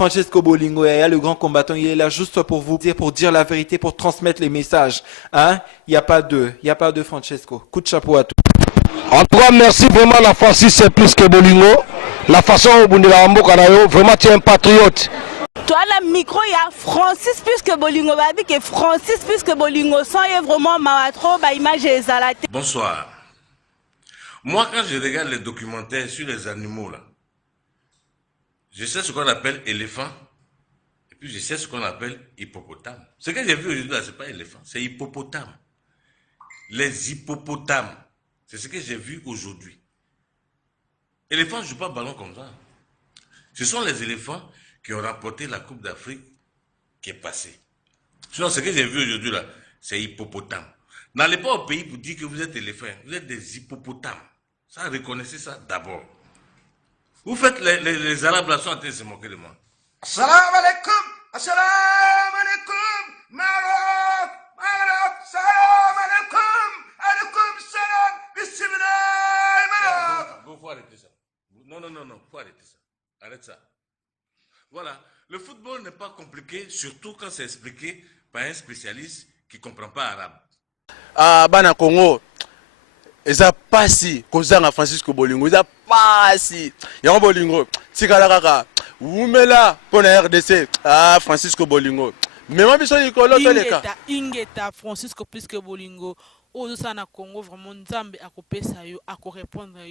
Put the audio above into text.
Francesco Bolingo, Yaya, le grand combattant, il est là juste pour vous dire, pour dire la vérité, pour transmettre les messages. Hein? Il n'y a pas deux. Il n'y a pas deux, Francesco. Coup de chapeau à toi. En tout cas, merci vraiment la Francis, c'est plus que Bolingo. La façon dont vous avez vraiment, tu es un patriote. Toi, le micro, il y a Francis plus que Bolingo. Que Francis plus que Bolingo. Sans y vraiment Maratro, image et Zalaté. Bonsoir. Moi, quand je regarde les documentaires sur les animaux, là, je sais ce qu'on appelle éléphant, et puis je sais ce qu'on appelle hippopotame. Ce que j'ai vu aujourd'hui, ce n'est pas éléphant, c'est hippopotame. Les hippopotames, c'est ce que j'ai vu aujourd'hui. Éléphant ne joue pas ballon comme ça. Ce sont les éléphants qui ont remporté la Coupe d'Afrique qui est passée. Sinon, ce que j'ai vu aujourd'hui, là, c'est hippopotame. N'allez pas au pays pour dire que vous êtes éléphant, vous êtes des hippopotames. Ça, reconnaissez ça d'abord. Vous faites les Arabes là sont en train de se moquer de moi. Assalamu alaikum, assalamu alaikum, Maroc, Maroc, salam alaikum, alaikum salam, bismillah, Maroc. Vous faut arrêter ça. Non, faut arrêter ça. Arrête ça. Voilà, le football n'est pas compliqué, surtout quand c'est expliqué par un spécialiste qui ne comprend pas arabe. Ah, bana Congo. Eza pasi kozanga Francisco Bolingo. Eza pasi. Yango Bolingo. Tikala kaka. Umela pona RDC. Ah, Francisco Bolingo. Mais moi biso yikolo toleka. Ingeta Francisco plus que Bolingo. Ozo sana Congo vraiment Nzambe akopesa yo, ako répondre